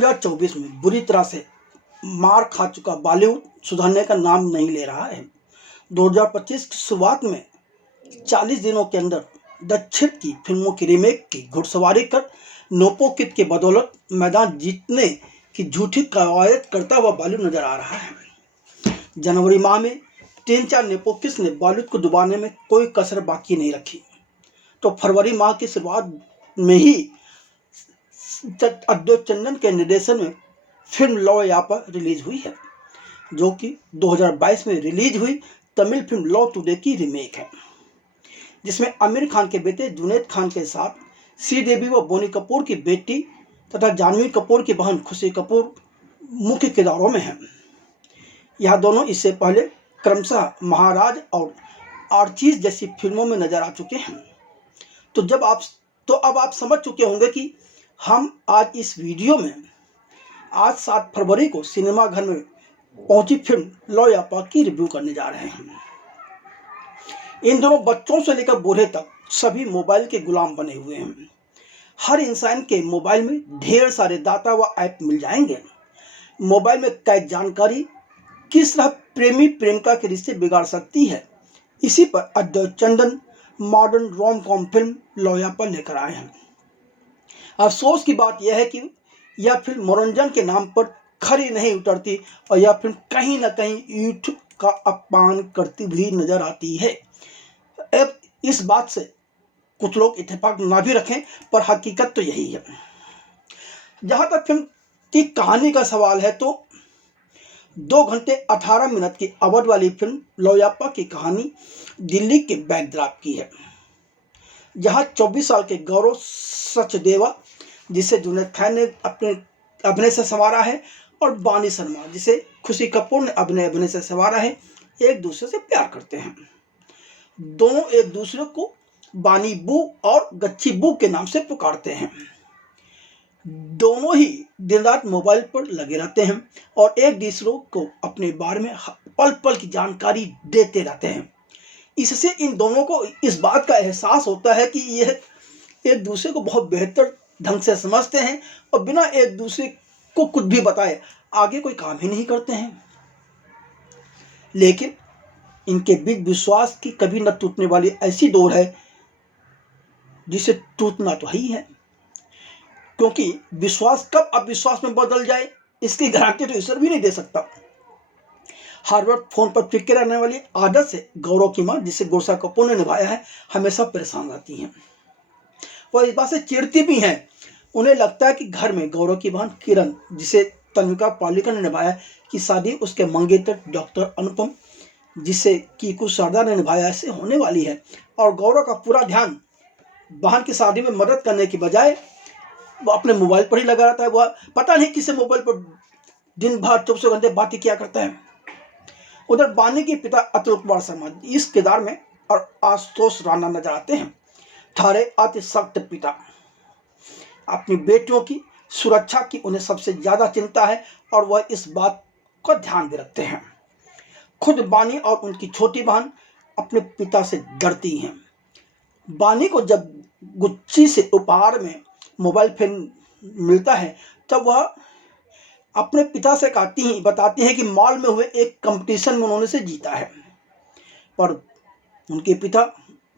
2024 में बुरी तरह से मार खा चुका बॉलीवुड सुधरने का नाम नहीं ले रहा है। 2025 की शुरुआत में 40 दिनों के अंदर दक्षिण की फिल्मों की रीमेक की घुड़सवारी कर नोपोकित के बदौलत मैदान जीतने की झूठी कवायद करता हुआ बॉलीवुड नजर आ रहा है। जनवरी माह में 3-4 नेपोकिस ने बॉलीवुड को डुबाने में कोई कसर बाकी नहीं रखी, तो फरवरी माह की शुरुआत में ही अद्वैत चंदन के निर्देशन में फिल्म लव यापा रिलीज हुई है, जो कि 2022 में रिलीज हुई तमिल फिल्म लव टुडे की रीमेक है, जिसमें आमिर खान के बेटे जुनैद खान के साथ श्रीदेवी व बोनी कपूर की बेटी तथा जानवी कपूर की बहन खुशी कपूर मुख्य किरदारों में हैं। यह दोनों इससे पहले क्रमशः महाराज और आर्चीज जैसी फिल्मों में नजर आ चुके हैं। तो अब आप समझ चुके होंगे कि हम आज इस वीडियो में आज 7 फरवरी को सिनेमाघर में पहुंची फिल्म लव यापा की रिव्यू करने जा रहे हैं। इन दोनों बच्चों से लेकर बूढ़े तक सभी मोबाइल के गुलाम बने हुए हैं। हर इंसान के मोबाइल में ढेर सारे डाटा व ऐप मिल जाएंगे। मोबाइल में कैद जानकारी किस तरह प्रेमी प्रेमिका के रिश्ते बिगाड़ सकती है, इसी पर Advait Chandan modern rom com film Loveyapa लेकर आए हैं। अफसोस की बात यह है कि यह फिल्म मनोरंजन के नाम पर खरी नहीं उतरती और यह फिल्म कहीं ना कहीं यूथ का अपमान करती हुई नजर आती है। अब इस बात से कुछ लोग इत्तेफाक ना भी रखें, पर हकीकत तो यही है। जहां तक फिल्म की कहानी का सवाल है तो 2 घंटे 18 मिनट की अवधि वाली फिल्म लव यापा की कहानी दिल्ली के बैकड्रॉप की है, जहां 24 साल के गौरव सचदेवा, जिसे जुनैद खान ने अपने अभिनय से संवारा है, और बानी शर्मा, जिसे खुशी कपूर ने अभिनय से संवारा है, एक दूसरे से प्यार करते हैं। दोनों एक दूसरे को बानी बू और गच्ची बू के नाम से पुकारते हैं। दोनों ही दिन रात मोबाइल पर लगे रहते हैं और एक दूसरे को अपने बारे में पल पल की जानकारी देते रहते हैं। इससे इन दोनों को इस बात का एहसास होता है कि यह एक दूसरे को बहुत बेहतर ढंग से समझते हैं और बिना एक दूसरे को कुछ भी बताए आगे कोई काम ही नहीं करते हैं। लेकिन इनके बीच विश्वास की कभी न टूटने वाली ऐसी डोर है जिसे टूटना तो ही है, क्योंकि विश्वास कब अविश्वास में बदल जाए इसकी गारंटी तो ईश्वर भी नहीं दे सकता। हर वक्त फोन पर फिक्र रहने वाली आदत से गौरव की मां, जिसे गुड़सा कपूर ने निभाया है, हमेशा परेशान रहती हैं। वह इस बात से चिढ़ती भी हैं। उन्हें लगता है कि घर में गौरव की बहन किरण, जिसे तन्विका पालिका ने निभाया, की शादी उसके मंगेतर डॉक्टर अनुपम, जिसे कीकू शारदा ने निभाया, से होने वाली है, और गौरव का पूरा ध्यान बहन की शादी में मदद करने की बजाय वो अपने मोबाइल पर ही लगा रहता है। वह पता नहीं किसे मोबाइल पर दिन भर 24 घंटे बातें किया करता है। उधर बानी के पिता अतुल कुमार शर्मा इस किरदार में और आशुतोष राणा नजर आते हैं, ठारे अति सख्त पिता। अपनी बेटियों की सुरक्षा की उन्हें सबसे ज्यादा चिंता है और वह इस बात का ध्यान भी रखते हैं। खुद बानी और उनकी छोटी बहन अपने पिता से डरती हैं। बानी को जब गुच्ची से उपहार में मोबाइल फोन मिलता है तब वह अपने पिता से बताती हैं कि मॉल में हुए एक कंपटीशन में उन्होंने से जीता है, पर उनके पिता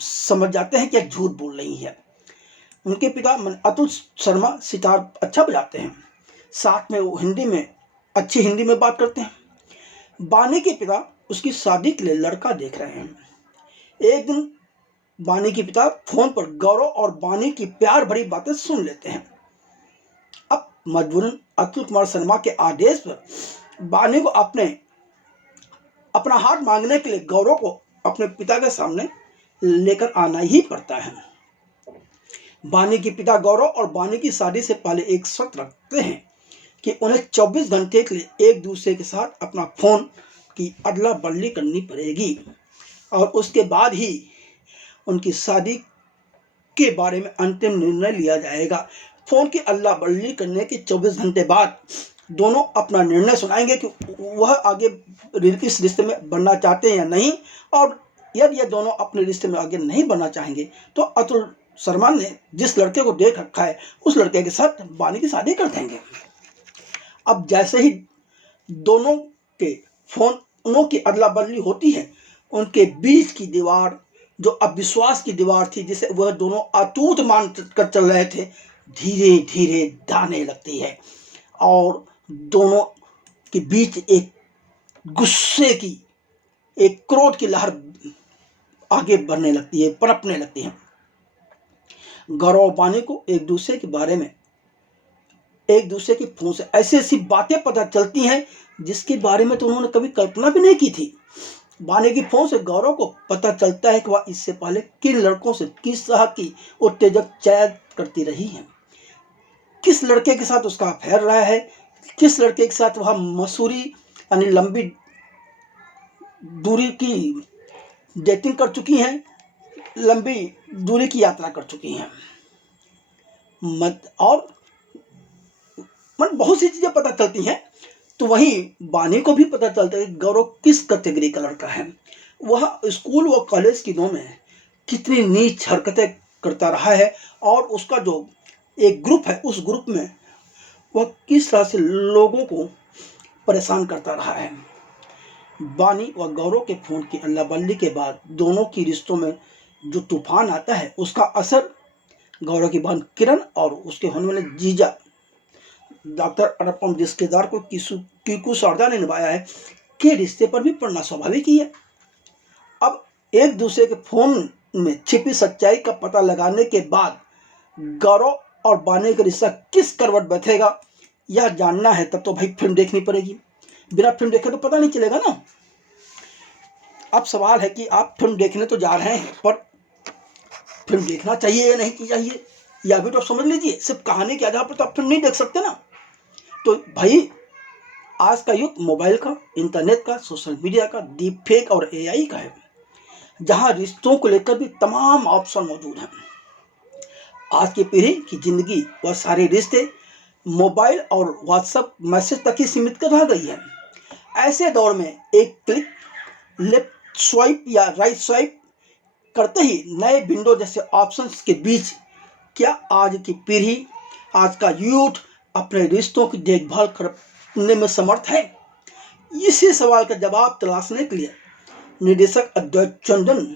समझ जाते हैं कि यह झूठ बोल रही है। उनके पिता अतुल शर्मा सितार अच्छा बजाते हैं, साथ में वो अच्छी हिंदी में बात करते हैं। बानी के पिता उसकी शादी के लिए लड़का देख रहे हैं। एक दिन बानी के पिता फोन पर गौरव और बानी की प्यार भरी बातें सुन लेते हैं। अब मजबूरन अतुल कुमार शर्मा के आदेश पर बानी को अपना हाथ मांगने के लिए गौरव को अपने पिता के सामने लेकर आना ही पड़ता है। बानी के पिता गौरव और बानी की शादी से पहले एक शर्त रखते हैं कि उन्हें 24 घंटे के लिए एक दूसरे के साथ अपना फोन की अदला बदली करनी पड़ेगी और उसके बाद ही उनकी शादी के बारे में अंतिम निर्णय लिया जाएगा। फोन की अदला बदली करने के 24 घंटे बाद दोनों अपना निर्णय सुनाएंगे कि वह आगे इस रिश्ते में बनना चाहते हैं या नहीं, और यदि ये दोनों अपने रिश्ते में आगे नहीं बनना चाहेंगे तो अतुल शर्मा ने जिस लड़के को देख रखा है उस लड़के के साथ बानी की शादी कर देंगे। अब जैसे ही दोनों के फोनों की अदला बदली होती है, उनके बीच की दीवार, जो अविश्वास की दीवार थी जिसे वह दोनों अटूट मान कर चल रहे थे, धीरे धीरे ढहने लगती है और दोनों के बीच एक गुस्से की, एक क्रोध की लहर आगे बढ़ने लगती है, पनपने लगती है। गौरव पाने को एक दूसरे के बारे में, एक दूसरे के फोन से ऐसी ऐसी बातें पता चलती हैं जिसके बारे में तो उन्होंने कभी कल्पना भी नहीं की थी। बाने की फोन से गौरव को पता चलता है कि वह इससे पहले किन लड़कों से किस तरह की उत्तेजक चैट करती रही है, किस लड़के के साथ उसका अफेयर रहा है, किस लड़के के साथ वह मसूरी यानी लंबी दूरी की डेटिंग कर चुकी हैं, लंबी दूरी की यात्रा कर चुकी हैं। और बहुत सी चीजें पता चलती हैं। तो वहीं बानी को भी पता चलता है कि गौरव किस कैटेगरी का लड़का है, वह स्कूल व कॉलेज की दिनों में कितनी नीच हरकतें करता रहा है और उसका जो एक ग्रुप है, उस ग्रुप में वह किस तरह से लोगों को परेशान करता रहा है। बानी व गौरव के फोन की अल्लाह बल्ली के बाद दोनों की रिश्तों में जो तूफान आता है, उसका असर गौरव की बहन किरण और उसके होने वाले जीजा डॉक्टर अनुपम जिस किरदार को कीकू शारदा ने निभाया है, के रिश्ते पर भी पड़ना स्वाभाविक ही है। अब एक दूसरे के फोन में छिपी सच्चाई का पता लगाने के बाद गौरव और बाने का रिश्ता किस करवट बैठेगा, यह जानना है तब तो भाई फिल्म देखनी पड़ेगी। बिना फिल्म देखे तो पता नहीं चलेगा ना। अब सवाल है कि आप फिल्म देखने तो जा रहे हैं, पर फिल्म देखना चाहिए या नहीं चाहिए, यह भी तो समझ लीजिए। सिर्फ कहानी के आधार पर तो आप फिल्म नहीं देख सकते ना। तो भाई आज का युग मोबाइल का, इंटरनेट का, सोशल मीडिया का, डीप फेक और एआई का है, जहां रिश्तों को लेकर भी तमाम ऑप्शन मौजूद हैं। आज की पीढ़ी की जिंदगी व सारे रिश्ते मोबाइल और व्हाट्सएप मैसेज तक ही सीमित कर रह गई है। ऐसे दौर में एक क्लिक, लेफ्ट स्वाइप या राइट स्वाइप करते ही नए विंडो जैसे ऑप्शंस के बीच क्या आज की पीढ़ी, आज का यूथ अपने रिश्तों की देखभाल करने में समर्थ है? इसी सवाल का जवाब तलाशने के लिए निर्देशक अद्वैत चंदन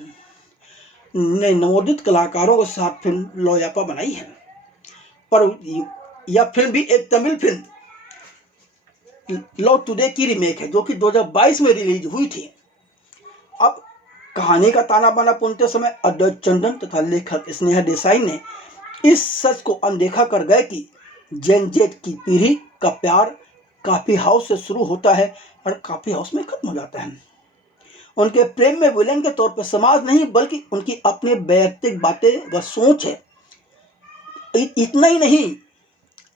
ने नवोदित कलाकारों के साथ फिल्म लोयापा बनाई है। पर यह फिल्म भी एक तमिल फिल्म लव टुडे की रीमेक है, जो कि 2022 में रिलीज हुई थी। अब कहानी का ताना बाना बुनते समय अद्वैत चंदन तथा लेखक स्नेहा देसाई ने इस सच को अनदेखा कर गए कि जेन जेड की पीढ़ी का प्यार कॉफी हाउस से शुरू होता है और कॉफी हाउस में खत्म हो जाता है। उनके प्रेम में विलेन के तौर पर समाज नहीं, बल्कि उनकी अपनी वैयक्तिक बातें व सोच है। इतना ही नहीं,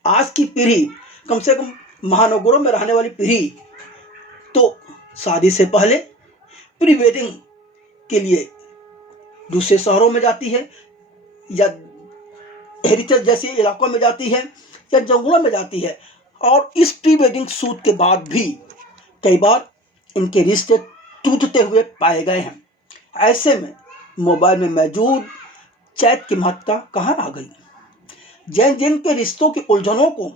आज की पीढ़ी, कम से कम महानगरों में रहने वाली पीढ़ी, तो शादी से पहले प्री वेडिंग के लिए दूसरे शहरों में जाती है या हेरिटेज जैसे इलाकों में जाती है या जंगलों में जाती है, और इस प्री वेडिंग शूट के बाद भी कई बार इनके रिश्ते टूटते हुए पाए गए हैं। ऐसे में मोबाइल में मौजूद चैट की महत्ता कहाँ आ गई? जिन के रिश्तों की उलझनों को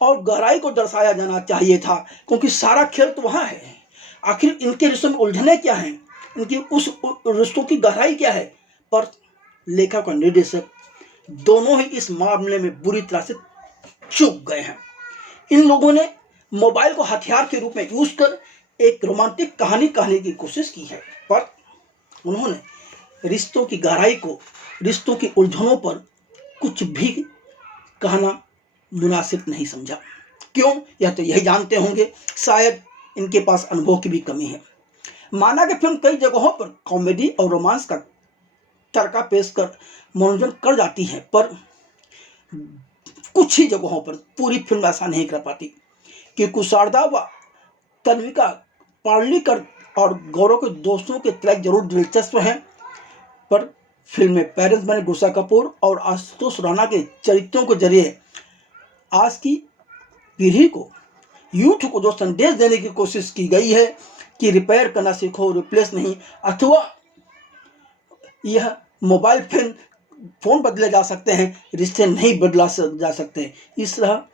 और गहराई को दर्शाया जाना चाहिए था, क्योंकि सारा खेल तो वहाँ है। आखिर इनके रिश्तों में उलझने क्या हैं, इनकी उस रिश्तों की गहराई क्या है, पर लेखक और निर्देशक दोनों ही इस मामले में बुरी तरह से चूक गए हैं। इन लोगों ने मोबाइल को हथियार के रूप में यूज कर एक रोमांटिक कहानी कहने की कोशिश की है, पर उन्होंने रिश्तों की गहराई को, रिश्तों की उलझनों पर कुछ भी कहना मुनासिब नहीं समझा। क्यों? यह तो यही जानते होंगे, शायद इनके पास अनुभव की भी कमी है। माना कि फिल्म कई जगहों पर कॉमेडी और रोमांस का तड़का पेश कर मनोरंजन कर जाती है, पर कुछ ही जगहों पर पूरी फिल्म ऐसा नहीं कर पाती। कि शारदा व तन्विका पार्लिकर और गौरव के दोस्तों के ट्रैक जरूर दिलचस्प हैं, पर फिल्म में पेरेंट्स बने गुस्सा कपूर और आशुतोष राणा के चरित्रों के जरिए आज की पीढ़ी को, यूथ को जो संदेश देने की कोशिश की गई है कि रिपेयर करना सीखो, रिप्लेस नहीं, अथवा यह मोबाइल फोन बदले जा सकते हैं, रिश्ते नहीं बदला जा सकते, इस तरह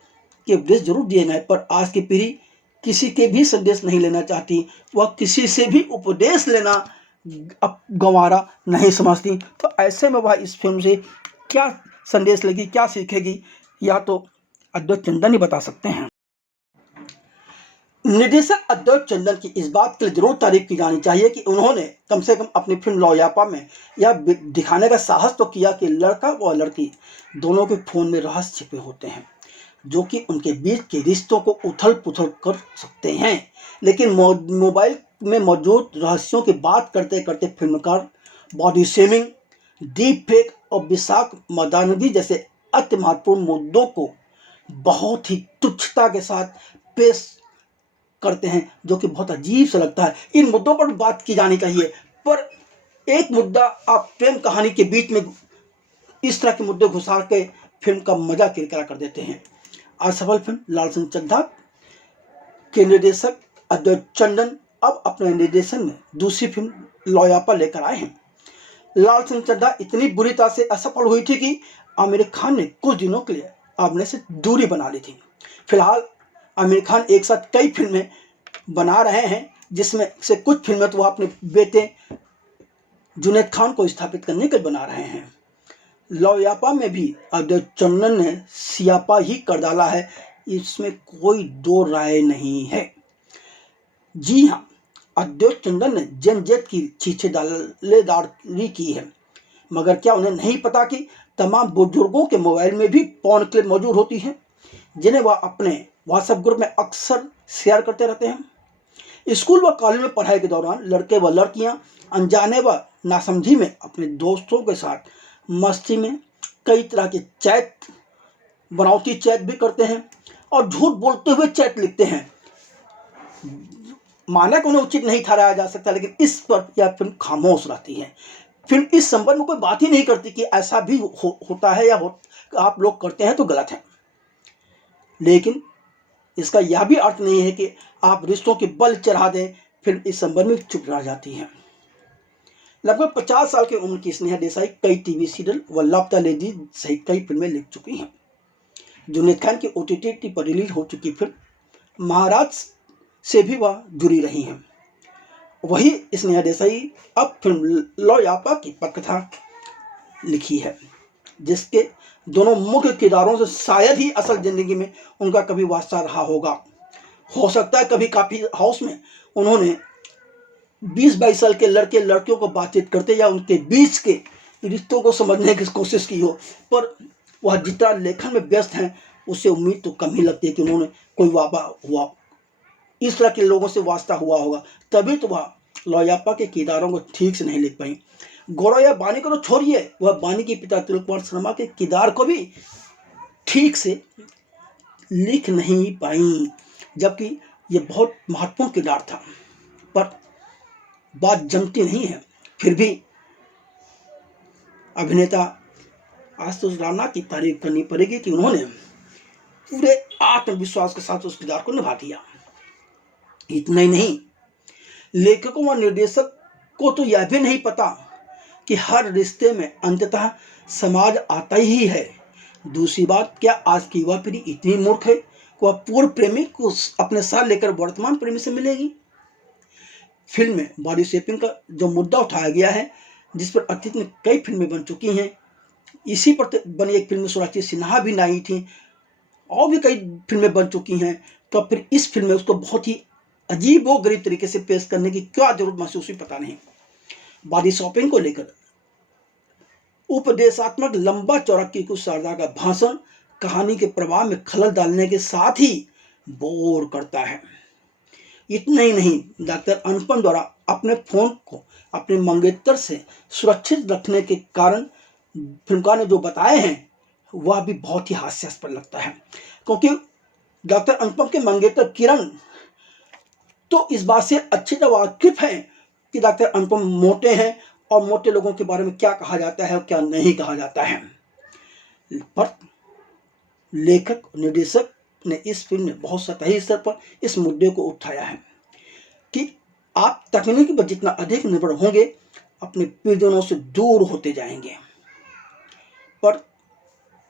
के उपदेश जरूर दिए गए, पर आज की पीढ़ी किसी के भी संदेश नहीं लेना चाहती, वह किसी से भी उपदेश लेना अब गंवारा नहीं समझती। तो ऐसे में वह इस फिल्म से क्या संदेश लेगी, क्या सीखेगी, या तो अद्वैत चंदन ही बता सकते हैं। निर्देशक अद्वैत चंदन की इस बात के लिए जरूर तारीफ की जानी चाहिए कि उन्होंने कम से कम अपनी फिल्म लोयापा में यह दिखाने का साहस तो किया कि लड़का व लड़की दोनों के फोन में रहस्य छिपे होते हैं, जो कि उनके बीच के रिश्तों को उथल पुथल कर सकते हैं। लेकिन मोबाइल में मौजूद रहस्यों की बात करते करते फिल्मकार बॉडी शेमिंग, डीप फेक और विषाक्त मदानगी जैसे अति महत्वपूर्ण मुद्दों को बहुत ही तुच्छता के साथ पेश करते हैं, जो कि बहुत अजीब सा लगता है। इन मुद्दों पर बात की जानी चाहिए, पर एक मुद्दा आप प्रेम कहानी के बीच में इस तरह के मुद्दे घुसा के फिल्म का मजा किरकिरा कर देते हैं। असफल फिल्म लाल सिंह चड्ढा के निर्देशक अद्वैत चंदन अब अपने निर्देशन में दूसरी फिल्म लोयापा लेकर आए हैं। लाल सिंह चड्ढा इतनी बुरी तरह से असफल हुई थी कि आमिर खान ने कुछ दिनों के लिए अभिनय से दूरी बना ली थी। फिलहाल आमिर खान एक साथ कई फिल्में बना रहे हैं, जिसमें से कुछ फिल्में तो वह अपने बेटे जुनैद खान को स्थापित करने के लिए बना रहे हैं। लोयापा में भी अद्वैत चंदन ने सियापा ही कर डाला है, इसमें कोई दो राय नहीं है। जी हाँ, अद्वैत चंदन ने जेन जेट की छीछे डालेदारी की है, मगर क्या उन्हें नहीं पता कि तमाम बुजुर्गों के मोबाइल में भी पॉर्न क्लिप मौजूद होती है, जिन्हें वह अपने व्हाट्सएप ग्रुप में अक्सर शेयर करते रहते हैं। स्कूल व कॉलेज में पढ़ाई के दौरान लड़के व लड़कियां अनजाने व नासमझी में अपने दोस्तों के साथ मस्ती में कई तरह के चैट, बनावटी चैट भी करते हैं और झूठ बोलते हुए चैट लिखते हैं। माना कि उन्हें उचित नहीं ठहराया जा सकता, लेकिन इस पर यह फिल्म खामोश रहती है। फिल्म इस संबंध में कोई बात ही नहीं करती कि ऐसा भी होता है या आप लोग करते हैं तो गलत है। लेकिन इसका यह भी अर्थ नहीं है कि आप रिश्तों के बल चढ़ा दें। फिल्म इस संबंध में चुप रह जाती है। लगभग 50 साल की उम्र की स्नेहा देसाई कई टीवी सीरियल व लापता लेडीज सहित कई फिल्में लिख चुकी हैं। जुनैद खान की OTT पर रिलीज हो चुकी फिल्म महाराज से भी वह जुड़ी रही हैं। वही स्नेहा देसाई अब फिल्म लोयापा की पटकथा लिखी है, जिसके दोनों मुख्य किरदारों से शायद ही असल जिंदगी में उनका कभी वास्ता रहा होगा। हो सकता है कभी काफी हाउस में उन्होंने 20-22 साल के लड़के लड़कियों को बातचीत करते या उनके बीच के रिश्तों को समझने की कोशिश की हो, पर वह जितना लेखन में व्यस्त हैं उससे उम्मीद तो कम ही लगती है कि उन्होंने कोई वाबा हुआ इस तरह के लोगों से वास्ता हुआ होगा, तभी तो वह लोयापा के किरदारों को ठीक से नहीं लिख पाई। गौरव या बानी को तो छोड़िए, वह बानी के पिता तिलक कुमार शर्मा के किरदार को भी ठीक से लिख नहीं पाई, जबकि ये बहुत महत्वपूर्ण किरदार था। पर बात जमती नहीं है। फिर भी अभिनेता आशुतोष राणा की तारीफ करनी पड़ेगी कि उन्होंने पूरे आत्मविश्वास के साथ उस किरदार को निभा दिया। इतना ही नहीं, लेखकों व निर्देशक को तो यह भी नहीं पता कि हर रिश्ते में अंततः समाज आता ही है। दूसरी बात, क्या आज की युवा पीढ़ी इतनी मूर्ख है कि वह पूर्व प्रेमी को अपने साथ लेकर वर्तमान प्रेमी से मिलेगी? फिल्म में बॉडी शेपिंग का जो मुद्दा उठाया गया है, जिस पर अतीत में कई फिल्में बन चुकी हैं, इसी पर बनी एक फिल्म सुराची सिन्हा भी नहीं थी और भी कई फिल्में बन चुकी हैं, तो फिर इस फिल्म में उसको बहुत ही अजीब व गरीब तरीके से पेश करने की क्या जरूरत महसूस हुई पता नहीं। बॉडी शॉपिंग को लेकर उपदेशात्मक लंबा चौड़ा कीकू शारदा का भाषण कहानी के प्रवाह में खलल डालने के साथ ही बोर करता है। इतना ही नहीं, डॉक्टर अनुपम द्वारा अपने फोन को अपने मंगेतर से सुरक्षित रखने के कारण फिल्मकार ने जो बताए हैं वह भी बहुत ही हास्यास्पद लगता है, क्योंकि डॉक्टर अनुपम के मंगेतर किरण तो इस बात से अच्छी तरह वाकिफ है कि डॉक्टर अनुपम मोटे हैं और मोटे लोगों के बारे में क्या कहा जाता है और क्या नहीं कहा जाता है। पर लेखक निर्देशक ने इस फिल्म में बहुत सतही स्तर पर इस मुद्दे को उठाया है कि आप तकनीकी पर जितना अधिक निर्भर होंगे अपने प्रियजनों से दूर होते जाएंगे। पर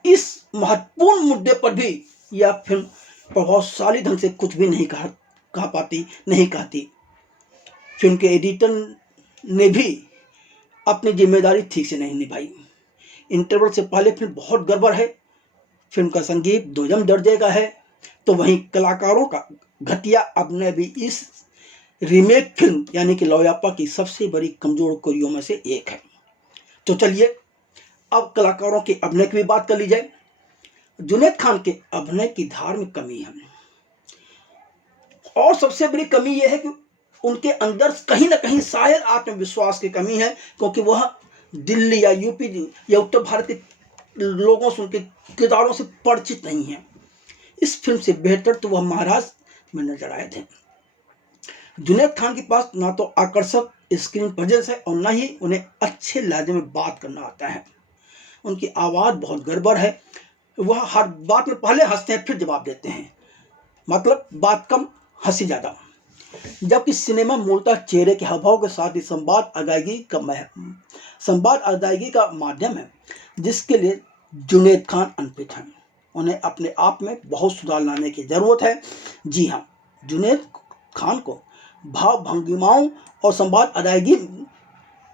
इस महत्वपूर्ण मुद्दे पर भी यह फिल्म प्रभावशाली ढंग से कुछ भी नहीं कह पाती, नहीं कहती। फिल्म के एडिटर ने भी अपनी जिम्मेदारी ठीक से नहीं निभाई। इंटरवल से पहले फिल्म बहुत गड़बड़ है, फिल्म का संगीत दोयम दर्जे का है, तो वहीं कलाकारों का घटिया अभिनय भी इस रीमेक फिल्म यानी कि लोयापा की सबसे बड़ी कमजोर कड़ियों में से एक है। तो चलिए अब कलाकारों के अभिनय की भी बात कर ली जाए। जुनैद खान के अभिनय की धार में कमी है, और सबसे बड़ी कमी यह है कि उनके अंदर कहीं ना कहीं शायद आत्मविश्वास की कमी है, क्योंकि वह दिल्ली या यूपी या उत्तर भारत के लोगों से, उनके किरदारों से परिचित नहीं है। इस फिल्म से बेहतर तो वह महाराष्ट्र में नजर आए थे। जुनैद खान के पास ना तो आकर्षक स्क्रीन प्रेजेंस है और ना ही उन्हें अच्छे लहजे में बात करना आता है। उनकी आवाज़ बहुत गड़बड़ है, वह हर बात में पहले हंसते हैं फिर जवाब देते हैं, मतलब बात कम हंसी ज़्यादा। जबकि सिनेमा मूलतः चेहरे के हावभाव के साथ ही संवाद अदायगी का माध्यम है, जिसके लिए जुनैद खान अनफिट हैं। उन्हें अपने आप में बहुत सुधार लाने की ज़रूरत है। जी हाँ, जुनैद खान को भाव भंगिमाओं और संवाद अदायगी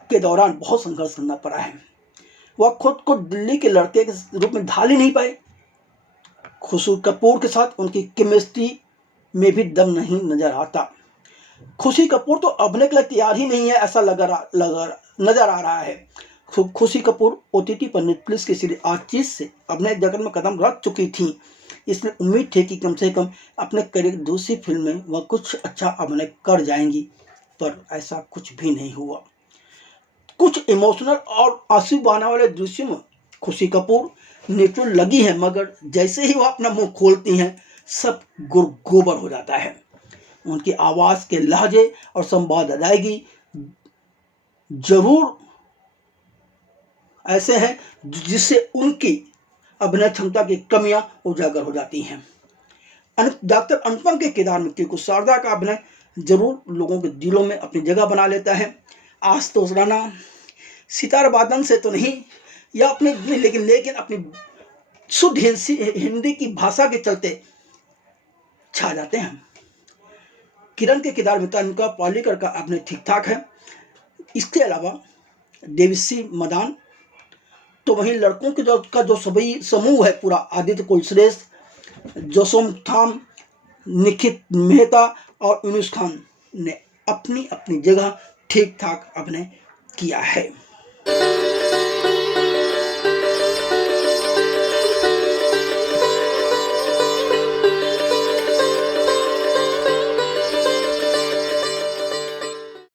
के दौरान बहुत संघर्ष करना पड़ा है। वह खुद को दिल्ली के लड़के के रूप में ढाल ही नहीं पाए। खुशी कपूर के साथ उनकी केमिस्ट्री में भी दम नहीं नजर आता। खुशी कपूर तो अभिनय के लिए तैयार ही नहीं है, ऐसा नजर आ रहा है। खुशी कपूर OTT पर नेटफ्लिक्स की सीरीज आर्चिज से अभिनय जगत में कदम रख चुकी थी, इसलिए उम्मीद थी कि कम से कम अपने करियर की दूसरी फिल्म में वह कुछ अच्छा अभिनय कर जाएंगी, पर ऐसा कुछ भी नहीं हुआ। कुछ इमोशनल और आंसू बहाने वाले दृश्यों में खुशी कपूर नेचुरल लगी है, मगर जैसे ही वह अपना मुंह खोलती हैं सब गोबर हो जाता है। उनकी आवाज़ के लहजे और संवाद अदायगी जरूर ऐसे हैं जिससे उनकी अभिनय क्षमता की कमियां उजागर हो जाती हैं। डॉक्टर अनुपम के किरदार में कीकू शारदा का अभिनय जरूर लोगों के दिलों में अपनी जगह बना लेता है। आशुतोष राणा सितार वादन से तो नहीं या अपने लेकिन अपनी शुद्ध हिंदी की भाषा के चलते छा जाते हैं। किरण के किरदार में तनिका पालेकर का अभिनय ठीक ठाक है। इसके अलावा देविश्री मदान, तो वहीं लड़कों के जो सभी समूह है पूरा, आदित्य कुलश्रेष्ठ, जोसोम थाम, निखित मेहता और यूनुस खान ने अपनी अपनी जगह ठीक ठाक अभिनय किया है।